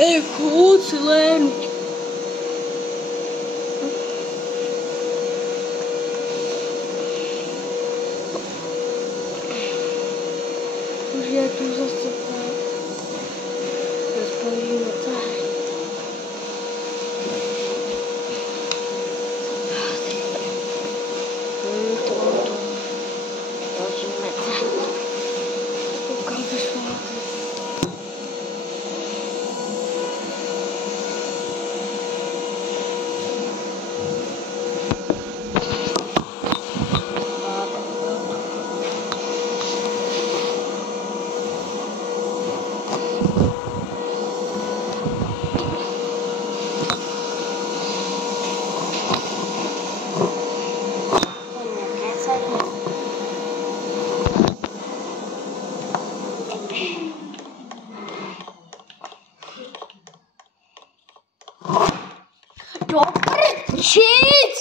Echo Silent. Už je tu zase tak. Rozpoužíme tady. Položíme tady. Koukám vyšlo. Prčic!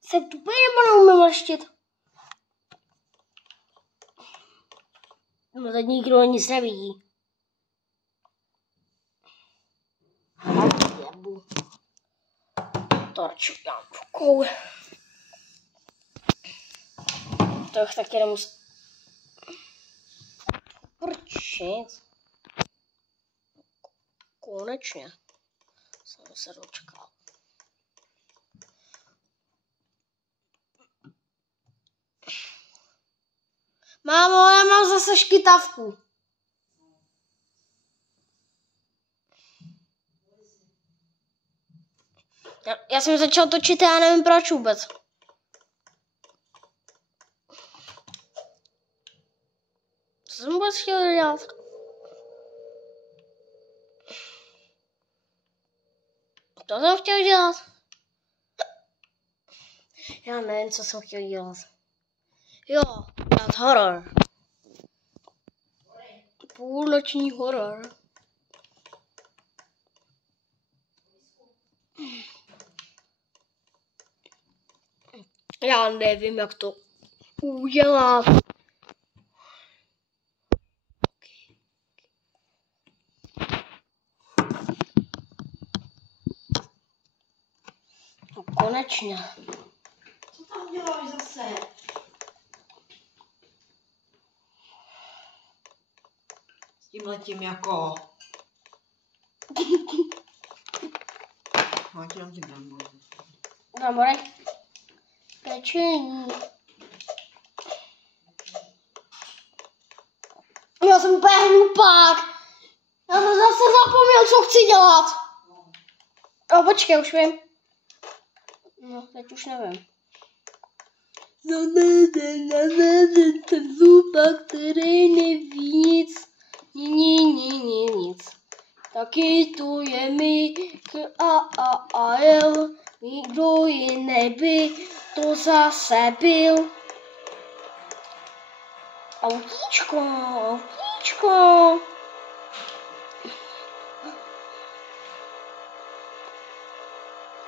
Se tupě nebo neumím leštit? No teď nikdo nic nevidí. Torču dám rukou. To už taky nemusím. Prčic. Konečně jsem se dočkal. Mámo, já mám zase škytavku. Já jsem začal točit, já nevím proč vůbec. Co jsem vůbec chtěl dělat? To jsem chtěl dělat. Já nevím, co jsem chtěl dělat. Jo, dělat horor. Půlnoční horor. Já nevím, jak to udělat. No, konečně. Co tam děláš zase? S tímhletím jako... No, ti dám ti brambory. Brambory? Pečení. Já jsem úplně hlupák. Já jsem zase zapomněl, co chci dělat. O, počkej, už vím. No, teď už nevím. Ten hlupák, který neví nic. Nic. Taky tu je mi a L. Nikdo jiný by to zase byl. Autíčko.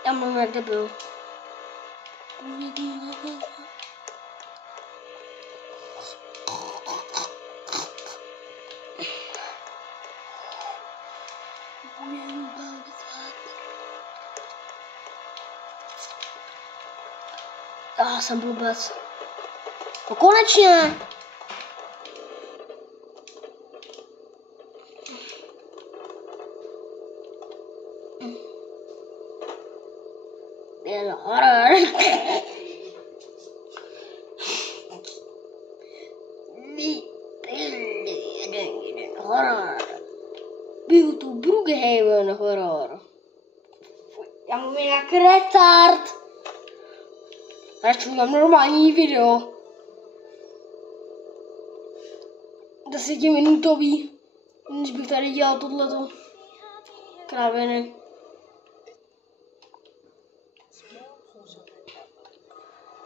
Já mluvím, jak debil. Já jsem blbec. No konečně! Jen horor. Jeden horor. Byl tu Brookhaven horor. Já mluvím jak retard. Radši mám normální video. 10minutový. Než bych tady dělal tohleto. Kráviny.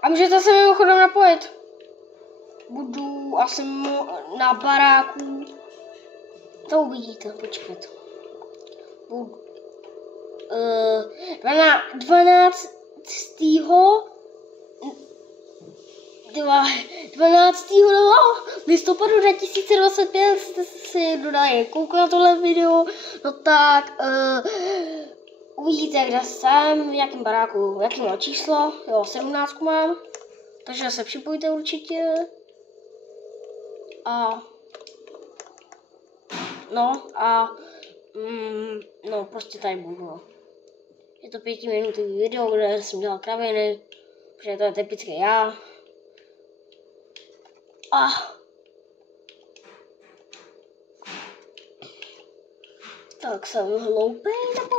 A můžete se mimochodem napojit. Budu asi na baráku. To uvidíte, počkat. Budu 12. 12. listopadu 2025 jste si dodali koukal na tohle video, no tak uvidíte, kde jsem, v jakém baráku, jaký mám číslo, jo, 17 mám, takže se připojte určitě. A no prostě tady budu, no. Je to 5minutový video, kde jsem dělal kraviny, protože to je typické já. Tak jsem hloupý, nebo?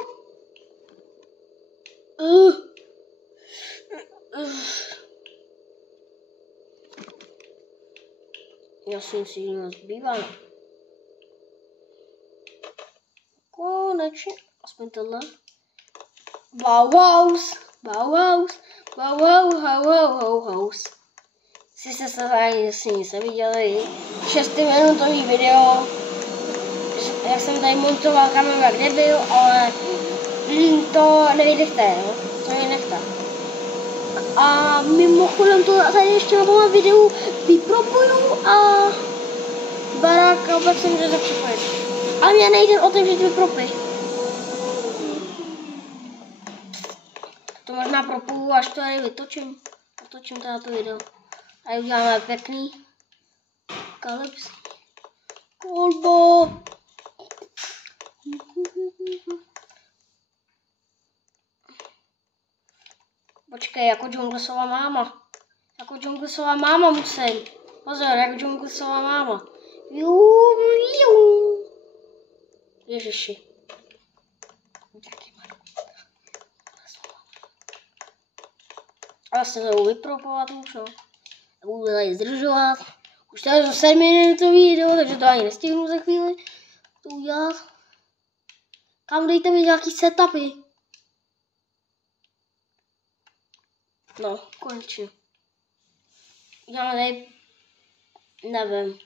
Já si myslím, že zbývá. Konečně, aspoň tohle. Bauhaus. Sice jste tady nic neviděli. 6minutový video. Jak jsem tady montoval kameru jak debil, ale to nevydechte, no. To je nechte. A mimochodem to tady ještě na tomhle videu vypropuju a barák obec se může zapřipojit. Ale mě nejde otevřít vypropy. To možná propuju, až to tady vytočím. Otočím teda to video. A uděláme pěkný kalypsy. Kolbo. Počkej, jako Džunglesova máma. Jako Džunglesova máma musím. Pozor, jako Džunglesova máma. Ježiši. A se to vypropovat už, no. Budu tady zdržovat. Už tady jsou 7minutový video, takže to ani nestihnu za chvíli to udělat. Kam dejte mi nějaký setupy? No, konečně. Uděláme tady, nevím.